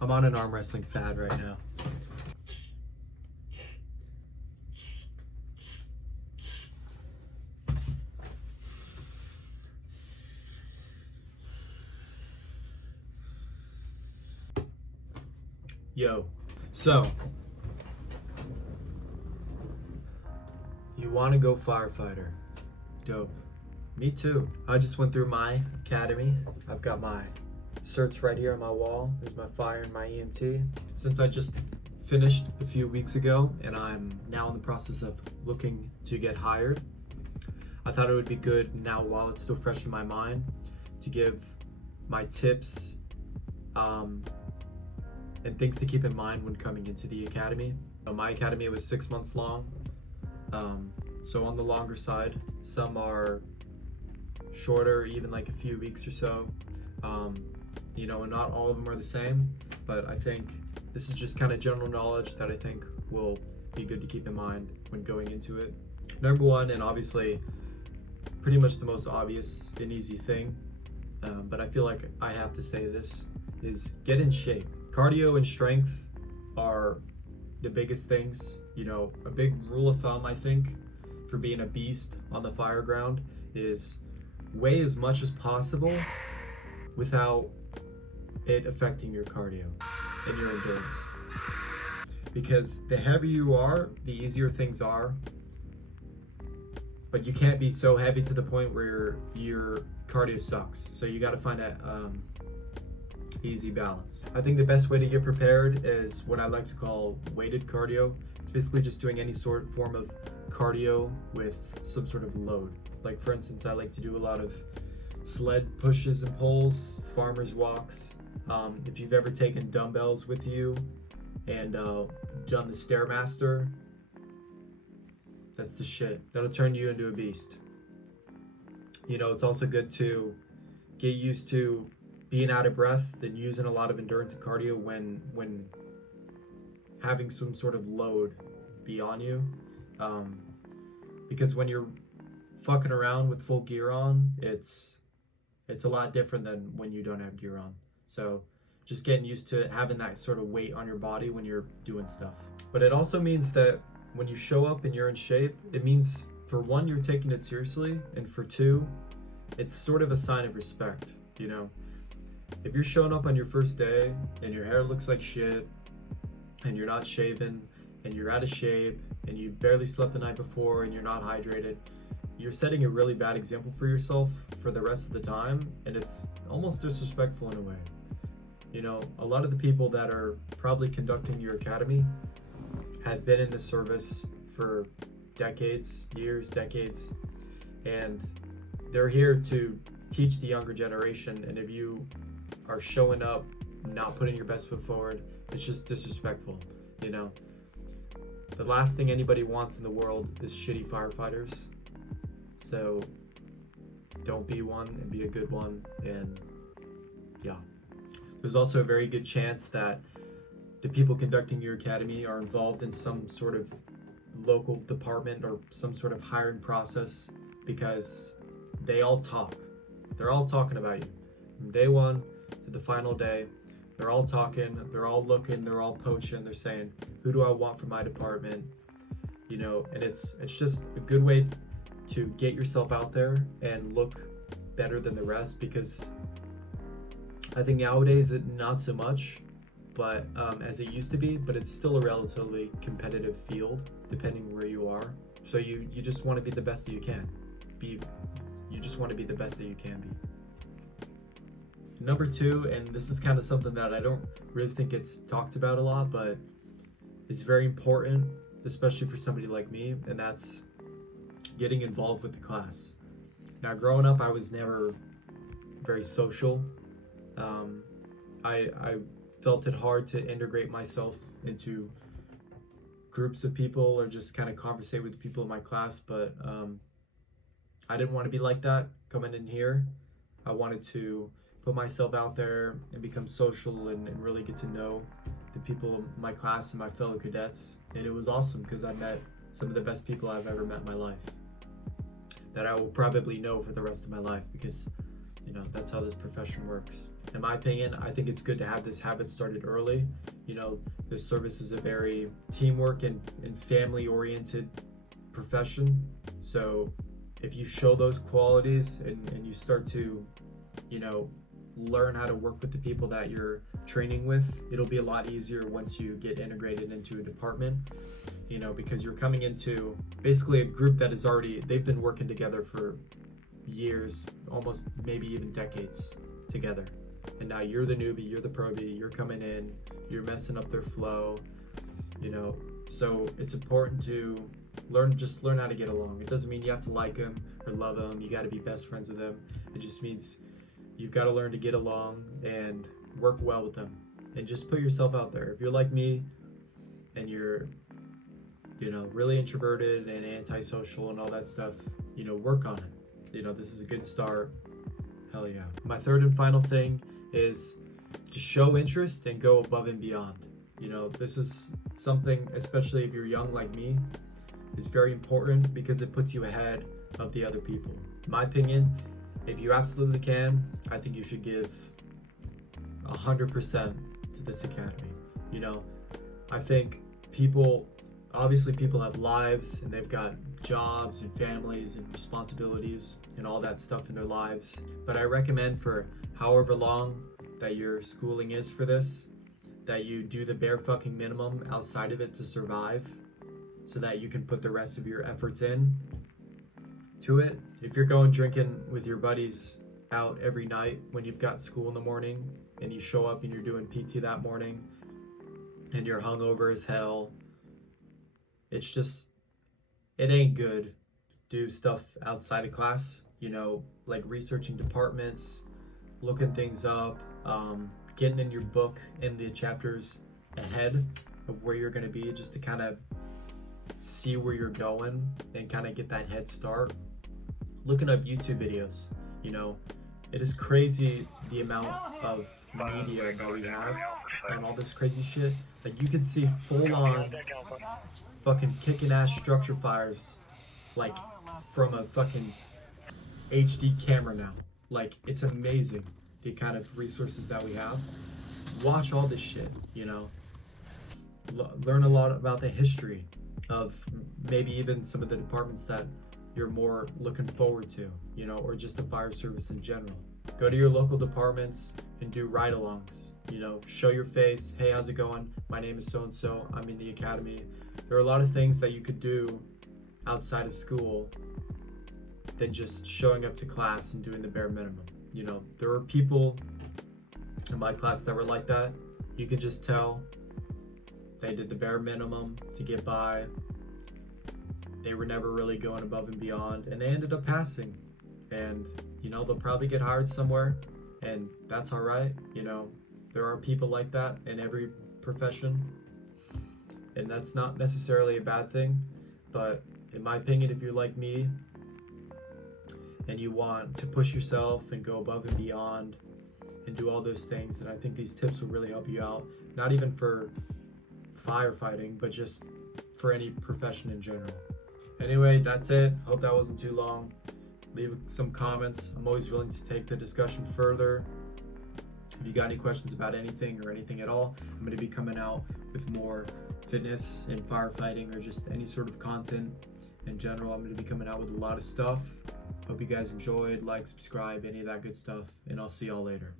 I'm on an arm wrestling fad right now. Yo, so you want to go firefighter? Dope. Me too. I just went through my academy. I've got my certs right here on my wall. There's my fire and my EMT. Since I just finished a few weeks ago and I'm now in the process of looking to get hired, I thought it would be good now while it's still fresh in my mind to give my tips and things to keep in mind when coming into the academy. My academy was 6 months long, so on the longer side. Some are shorter, even like a few weeks or so. You know, and not all of them are the same, but I think this is just kind of general knowledge that I think will be good to keep in mind when going into it. Number one, and obviously pretty much the most obvious and easy thing, but I feel like I have to say this, is get in shape. Cardio and strength are the biggest things. You know, a big rule of thumb, I think, for being a beast on the fire ground is weigh as much as possible without it affecting your cardio and your endurance. Because the heavier you are, the easier things are. But you can't be so heavy to the point where your cardio sucks. So you got to find that easy balance. I think the best way to get prepared is what I like to call weighted cardio. It's basically just doing any form of cardio with some sort of load. Like for instance, I like to do a lot of sled pushes and pulls, farmer's walks. If you've ever taken dumbbells with you and done the Stairmaster, that's the shit. That'll turn you into a beast. You know, it's also good to get used to being out of breath and using a lot of endurance and cardio when having some sort of load be on you. Because when you're fucking around with full gear on, it's a lot different than when you don't have gear on. So just getting used to having that sort of weight on your body when you're doing stuff. But it also means that when you show up and you're in shape, it means for one, you're taking it seriously, and for two, it's sort of a sign of respect, you know? If you're showing up on your first day and your hair looks like shit and you're not shaven and you're out of shape and you barely slept the night before and you're not hydrated, you're setting a really bad example for yourself for the rest of the time, and it's almost disrespectful in a way. You know, a lot of the people that are probably conducting your academy have been in the service for decades, years, decades, and they're here to teach the younger generation, and if you are showing up not putting your best foot forward, it's just disrespectful, you know? The last thing anybody wants in the world is shitty firefighters. So don't be one, and be a good one. And yeah, there's also a very good chance that the people conducting your academy are involved in some sort of local department or some sort of hiring process, because they all talk. They're all talking about you from day one to the final day. They're all talking, they're all looking, they're all poaching, they're saying, who do I want for my department? You know, and it's just a good way to get yourself out there and look better than the rest, because I think nowadays not so much, but as it used to be, but it's still a relatively competitive field depending where you are. So you just want to be the best that you can be. You just want to be the best that you can be. Number two, and this is kind of something that I don't really think it's talked about a lot, but it's very important, especially for somebody like me, and that's getting involved with the class. Now, growing up, I was never very social. I felt it hard to integrate myself into groups of people or just kind of conversate with the people in my class, but I didn't want to be like that coming in here. I wanted to put myself out there and become social and really get to know the people in my class and my fellow cadets. And it was awesome because I met some of the best people I've ever met in my life that I will probably know for the rest of my life, because, you know, that's how this profession works. In my opinion, I think it's good to have this habit started early. You know, this service is a very teamwork and family oriented profession. So if you show those qualities and you start to, you know, learn how to work with the people that you're training with, it'll be a lot easier once you get integrated into a department, you know, because you're coming into basically a group that is already, they've been working together for years, almost maybe even decades together. And now you're the newbie, you're the probie, you're coming in, you're messing up their flow, you know. So it's important to learn how to get along. It doesn't mean you have to like them or love them, you got to be best friends with them. It just means you've got to learn to get along and work well with them, and just put yourself out there. If you're like me and you're, you know, really introverted and antisocial and all that stuff, you know, work on it. You know, this is a good start. Hell yeah. My third and final thing is to show interest and go above and beyond. You know, this is something, especially if you're young like me, is very important because it puts you ahead of the other people. In my opinion, if you absolutely can, I think you should give 100% to this academy. You know, I think obviously people have lives and they've got jobs and families and responsibilities and all that stuff in their lives. But I recommend for however long that your schooling is for this, that you do the bare fucking minimum outside of it to survive, so that you can put the rest of your efforts in to it. If you're going drinking with your buddies out every night when you've got school in the morning, and you show up and you're doing PT that morning and you're hungover as hell, it's just, it ain't good. Do stuff outside of class, you know, like researching departments, looking things up, getting in your book in the chapters ahead of where you're going to be, just to kind of see where you're going and kind of get that head start. Looking up YouTube videos, you know, it is crazy the amount of media that we have on all this crazy shit. Like, you can see full on fucking kicking ass structure fires, like from a fucking HD camera now. Like, it's amazing the kind of resources that we have. Watch all this shit, you know, learn a lot about the history of maybe even some of the departments that you're more looking forward to, you know, or just the fire service in general. Go to your local departments and do ride-alongs, you know, show your face. Hey, how's it going? My name is so-and-so, I'm in the academy. There are a lot of things that you could do outside of school than just showing up to class and doing the bare minimum. You know, there were people in my class that were like that. You could just tell they did the bare minimum to get by. They were never really going above and beyond, and they ended up passing. And, you know, they'll probably get hired somewhere, and that's all right. You know, there are people like that in every profession, and that's not necessarily a bad thing. But in my opinion, if you're like me and you want to push yourself and go above and beyond and do all those things, then I think these tips will really help you out. Not even for firefighting, but just for any profession in general. Anyway, that's it. Hope that wasn't too long. Leave some comments. I'm always willing to take the discussion further. If you got any questions about anything or anything at all, I'm going to be coming out with more fitness and firefighting, or just any sort of content in general. I'm going to be coming out with a lot of stuff. Hope you guys enjoyed. Like, subscribe, any of that good stuff, and I'll see y'all later.